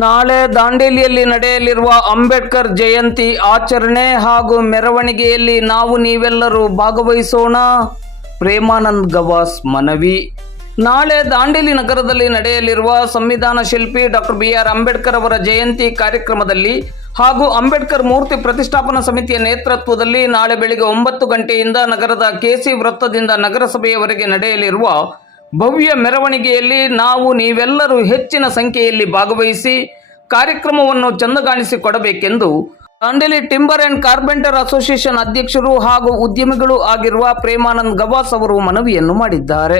ನಾಳೆ ದಾಂಡೇಲಿಯಲ್ಲಿ ನಡೆಯಲಿರುವ ಅಂಬೇಡ್ಕರ್ ಜಯಂತಿ ಆಚರಣೆ ಹಾಗೂ ಮೆರವಣಿಗೆಯಲ್ಲಿ ನಾವು ನೀವೆಲ್ಲರೂ ಭಾಗವಹಿಸೋಣ. ಪ್ರೇಮಾನಂದ್ ಗವಾಸ್ ಮನವಿ. ನಾಳೆ ದಾಂಡೇಲಿ ನಗರದಲ್ಲಿ ನಡೆಯಲಿರುವ ಸಂವಿಧಾನ ಶಿಲ್ಪಿ ಡಾಕ್ಟರ್ BR ಅಂಬೇಡ್ಕರ್ ಅವರ ಜಯಂತಿ ಕಾರ್ಯಕ್ರಮದಲ್ಲಿ ಹಾಗೂ ಅಂಬೇಡ್ಕರ್ ಮೂರ್ತಿ ಪ್ರತಿಷ್ಠಾಪನಾ ಸಮಿತಿಯ ನೇತೃತ್ವದಲ್ಲಿ ನಾಳೆ ಬೆಳಿಗ್ಗೆ 9 ಗಂಟೆಯಿಂದ ನಗರದ KC ವೃತ್ತದಿಂದ ನಗರಸಭೆಯವರೆಗೆ ನಡೆಯಲಿರುವ ಭವ್ಯ ಮೆರವಣಿಗೆಯಲ್ಲಿ ನಾವು ನೀವೆಲ್ಲರೂ ಹೆಚ್ಚಿನ ಸಂಖ್ಯೆಯಲ್ಲಿ ಭಾಗವಹಿಸಿ ಕಾರ್ಯಕ್ರಮವನ್ನು ಚಂದಗಾಣಿಸಿಕೊಡಬೇಕೆಂದು Dandeli timber and carpenter association ಅಧ್ಯಕ್ಷರು ಹಾಗೂ ಉದ್ಯಮಿಗಳು ಆಗಿರುವ ಪ್ರೇಮಾನಂದ್ ಗವಾಸ್ ಅವರು ಮನವಿಯನ್ನು ಮಾಡಿದ್ದಾರೆ.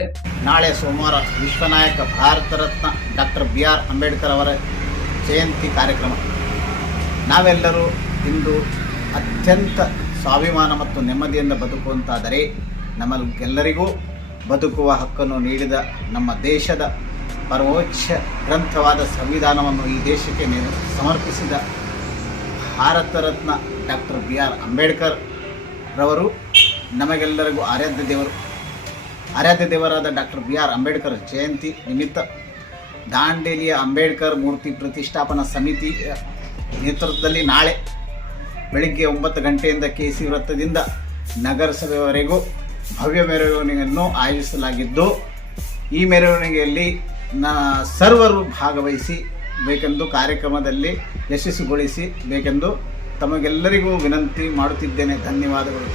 ನಾಳೆ ಸೋಮವಾರ ವಿಶ್ವನಾಯಕ ಭಾರತ ರತ್ನ ಡಾಕ್ಟರ್ BR ಅಂಬೇಡ್ಕರ್ ಅವರ ಜಯಂತಿ ಕಾರ್ಯಕ್ರಮ. ನಾವೆಲ್ಲರೂ ಇಂದು ಅತ್ಯಂತ ಸ್ವಾಭಿಮಾನ ಮತ್ತು ನೆಮ್ಮದಿಯಿಂದ ಬದುಕುವಂತಾದರೆ ನಮಗೆಲ್ಲರಿಗೂ ಬದುಕುವ ಹಕ್ಕನ್ನು ನೀಡಿದ ನಮ್ಮ ದೇಶದ ಪರಮೋಚ್ಚ ಗ್ರಂಥವಾದ ಸಂವಿಧಾನವನ್ನು ಈ ದೇಶಕ್ಕೆ ಸಮರ್ಪಿಸಿದ ಭಾರತ ರತ್ನ ಡಾಕ್ಟರ್ BR ಅಂಬೇಡ್ಕರ್ ರವರು ನಮಗೆಲ್ಲರಿಗೂ ಆರಾಧ್ಯ ದೇವರಾದ ಡಾಕ್ಟರ್ BR ಅಂಬೇಡ್ಕರ್ ಜಯಂತಿ ನಿಮಿತ್ತ ದಾಂಡೇಲಿಯ ಅಂಬೇಡ್ಕರ್ ಮೂರ್ತಿ ಪ್ರತಿಷ್ಠಾಪನಾ ಸಮಿತಿಯ ನೇತೃತ್ವದಲ್ಲಿ ನಾಳೆ ಬೆಳಿಗ್ಗೆ 9 ಗಂಟೆಯಿಂದ KC ವೃತ್ತದಿಂದ ನಗರಸಭೆಯವರೆಗೂ ಭವ್ಯ ಮೆರವಣಿಗೆಯನ್ನು ಆಯೋಜಿಸಲಾಗಿದ್ದು, ಈ ಮೆರವಣಿಗೆಯಲ್ಲಿ ಸರ್ವರು ಭಾಗವಹಿಸಿ ಬೇಕೆಂದು ಕಾರ್ಯಕ್ರಮದಲ್ಲಿ ಯಶಸ್ವಿಗೊಳಿಸಬೇಕೆಂದು ತಮಗೆಲ್ಲರಿಗೂ ವಿನಂತಿ ಮಾಡುತ್ತಿದ್ದೇನೆ. ಧನ್ಯವಾದಗಳು.